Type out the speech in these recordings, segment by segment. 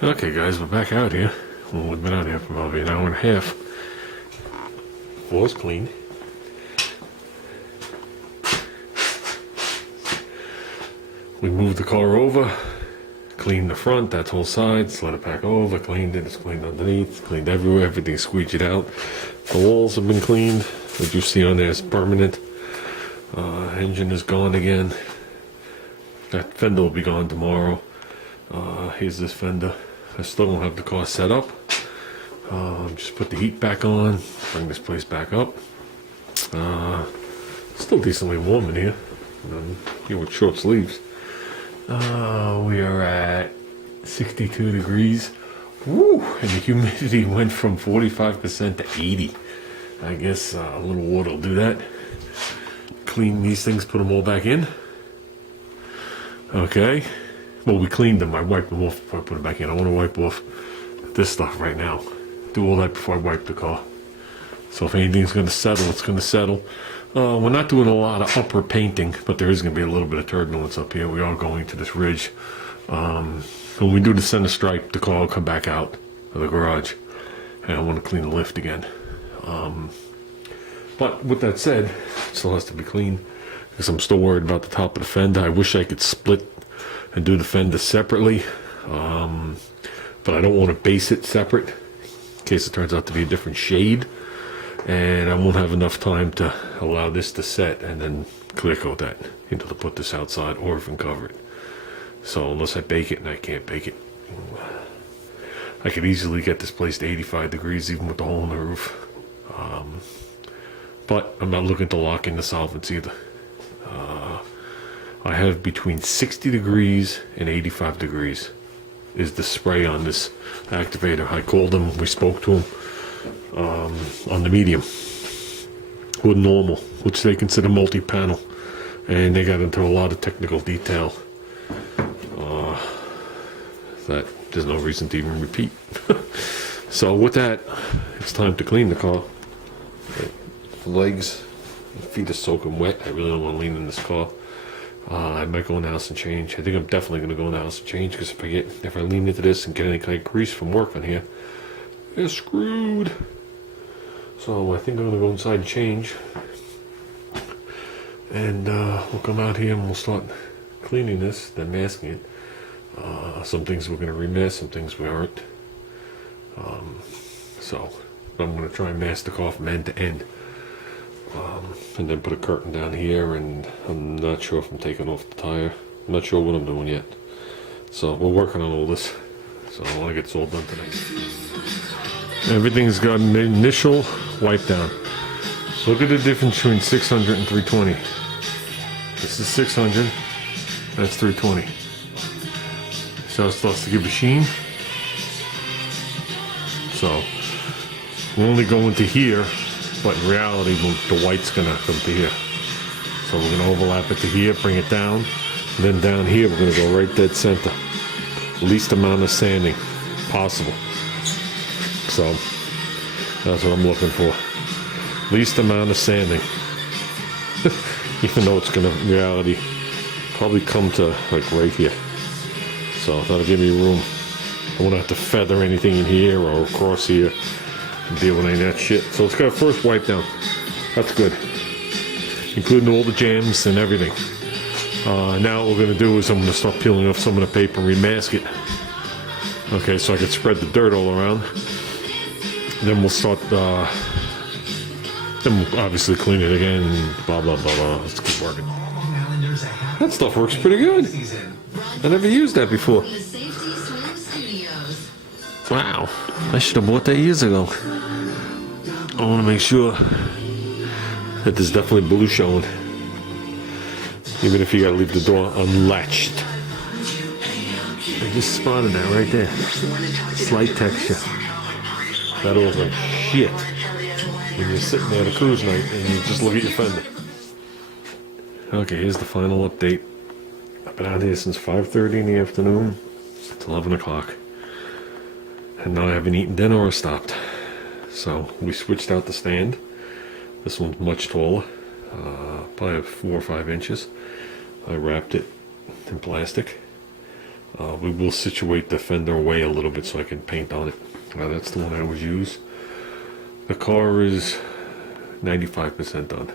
Okay guys, we're back out here. Well, we've been out here for probably an hour and a half. Floor's clean. We moved the car over, cleaned the front, that's whole side, slid it back over, cleaned it, it's cleaned underneath, cleaned everywhere, everything's squeegeed out. The walls have been cleaned. What you see on there is permanent. Engine is gone again. That fender will be gone tomorrow. Here's this fender. I still don't have the car set up. Just put the heat back on, bring this place back up. Still decently warm in here. Here with short sleeves. We are at 62 degrees. Woo! And the humidity went from 45% to 80. I guess a little water will do that. Clean these things, put them all back in. Okay. Well, we cleaned them. I wiped them off before I put them back in. I want to wipe off this stuff right now. Do all that before I wipe the car. So if anything's going to settle, it's going to settle. We're not doing a lot of upper painting, but there is going to be a little bit of turbulence up here. We are going to this ridge. When we do the center stripe, the car will come back out of the garage. And I want to clean the lift again. But with that said, it still has to be clean because I'm still worried about the top of the fender. I wish I could split and do the fender separately. But I don't want to base it separate in case it turns out to be a different shade. And I won't have enough time to allow this to set and then clear coat that, to put this outside or even cover it. So unless I bake it, and I can't bake it, I could easily get this place to 85 degrees even with the hole in the roof. But I'm not looking to lock in the solvents either. I have between 60 degrees and 85 degrees is the spray on this activator. I called him, we spoke to him. On the medium or normal, which they consider multi-panel, and they got into a lot of technical detail that there's no reason to even repeat. So with that, it's time to clean the car. The legs, the feet are soaking wet. I really don't want to lean in this car. I might go in the house and change. I think I'm definitely going to go in the house and change, because if I lean into this and get any kind of grease from work on here, they're screwed. So I think I'm going to go inside and change. And we'll come out here and we'll start cleaning this, then masking it. Some things we're going to remask, some things we aren't. So I'm going to try and mask the car from end to end. And then put a curtain down here, and I'm not sure if I'm taking off the tire. I'm not sure what I'm doing yet. So we're working on all this. So I want to get this all done tonight. Everything's got an initial wipe down. Look at the difference between 600 and 320. This is 600, that's 320. So it starts to give a sheen. So we're only going to here, but in reality the white's gonna come to here. So we're gonna overlap it to here, bring it down, and then down here we're gonna go right dead center. Least amount of sanding possible. So that's what I'm looking for. Least amount of sanding. Even though it's gonna, in reality, probably come to like right here. So that'll give me room. I won't have to feather anything in here or across here and deal with any of that shit. So it's got a first wipe down. That's good. Including all the jams and everything. Now what we're gonna do is I'm gonna start peeling off some of the paper and remask it. Okay, so I can spread the dirt all around. Then we'll start, then we'll obviously clean it again, and blah, blah, blah, blah. Let's keep working. That stuff works pretty good. I never used that before. Wow, I should have bought that years ago. I want to make sure that there's definitely blue showing. Even if you gotta leave the door unlatched. I just spotted that right there. Slight texture. That was like shit when you're sitting there at a cruise night and you just look at your fender. Okay, here's the final update. I've been out here since 5:30 in the afternoon. It's 11 o'clock. And now I haven't eaten dinner or stopped. So we switched out the stand. This one's much taller, probably 4 or 5 inches. I wrapped it in plastic. We will situate the fender away a little bit so I can paint on it. That's the one I always use. The car is 95% done.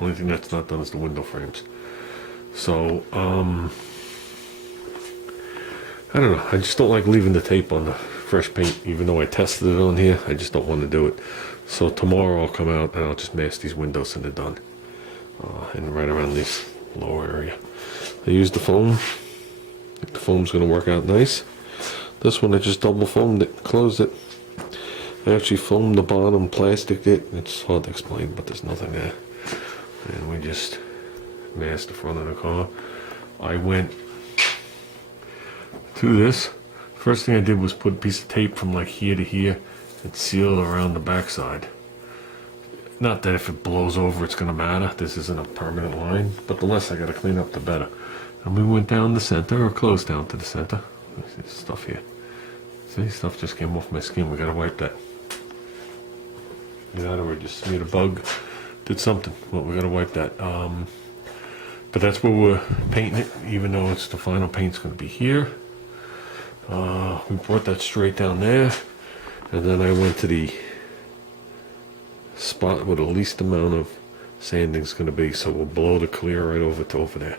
Only thing that's not done is the window frames. So, I don't know. I just don't like leaving the tape on the fresh paint, even though I tested it on here. I just don't want to do it. So tomorrow I'll come out and I'll just mask these windows and they're done. And right around this lower area. I used the foam. I think the foam's going to work out nice. This one I just double foamed it, closed it. I actually foamed the bottom, plasticed it. It's hard to explain, but there's nothing there. And we just masked the front of the car. I went to this. First thing I did was put a piece of tape from like here to here and seal it around the backside. Not that if it blows over it's gonna matter. This isn't a permanent line, but the less I gotta clean up the better. And we went down the center, or close down to the center. See this stuff here. See, stuff just came off my skin. We gotta wipe that. Either we just smeared a bug, did something. Well, we gotta wipe that. But that's where we're painting it, even though it's the final paint's gonna be here. We brought that straight down there, and then I went to the spot where the least amount of sanding's going to be, so we'll blow the clear right over to over there.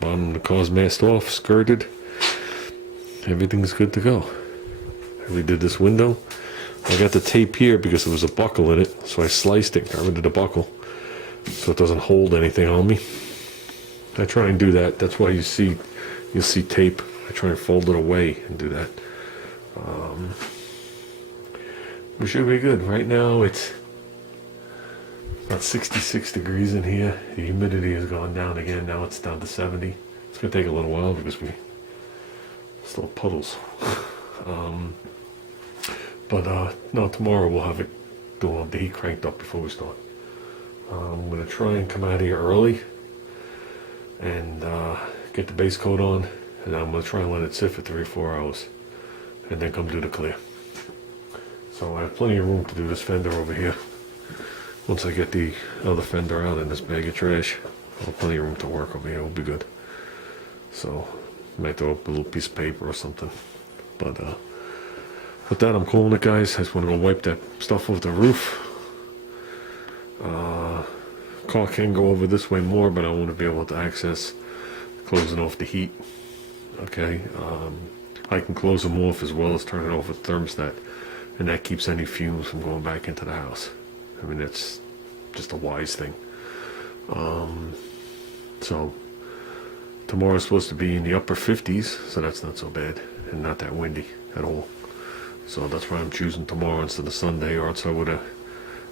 Bottom of the car's masked off, skirted. Everything's good to go. I redid this window. I got the tape here because there was a buckle in it, so I sliced it, got rid of the buckle, so it doesn't hold anything on me. I try and do that. That's why you'll see tape. I try and fold it away and do that. We should be good. Right now it's about 66 degrees in here. The humidity has gone down again. Now it's down to 70. It's gonna take a little while because we still have puddles. No, tomorrow we'll have the heat cranked up before we start. I'm gonna try and come out here early and get the base coat on, and I'm gonna try and let it sit for 3 or 4 hours, and then come do the clear. So I have plenty of room to do this fender over here. Once I get the other fender out in this bag of trash, I'll have plenty of room to work over here. We'll be good. So I might throw up a little piece of paper or something. But with that, I'm calling it, guys. I just want to go wipe that stuff off the roof. Car can go over this way more, but I want to be able to access closing off the heat. Okay, I can close them off as well as turning off the thermostat, and that keeps any fumes from going back into the house. I mean, that's just a wise thing. So tomorrow's supposed to be in the upper 50s, so that's not so bad and not that windy at all. So that's why I'm choosing tomorrow instead of Sunday, or else I would have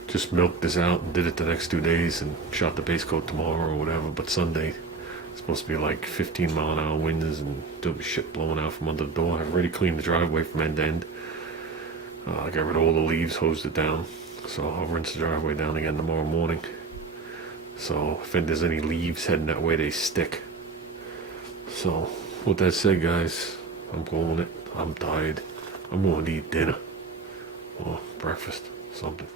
just milked this out and did it the next 2 days and shot the base coat tomorrow or whatever. But Sunday it's supposed to be like 15-mile-an-hour winds and there'll be shit blowing out from under the door. I've already cleaned the driveway from end to end. I got rid of all the leaves, hosed it down. So I'll rinse the driveway down again tomorrow morning. So if there's any leaves heading that way, they stick. So with that said, guys, I'm calling it. I'm tired. I'm going to eat dinner or breakfast, something.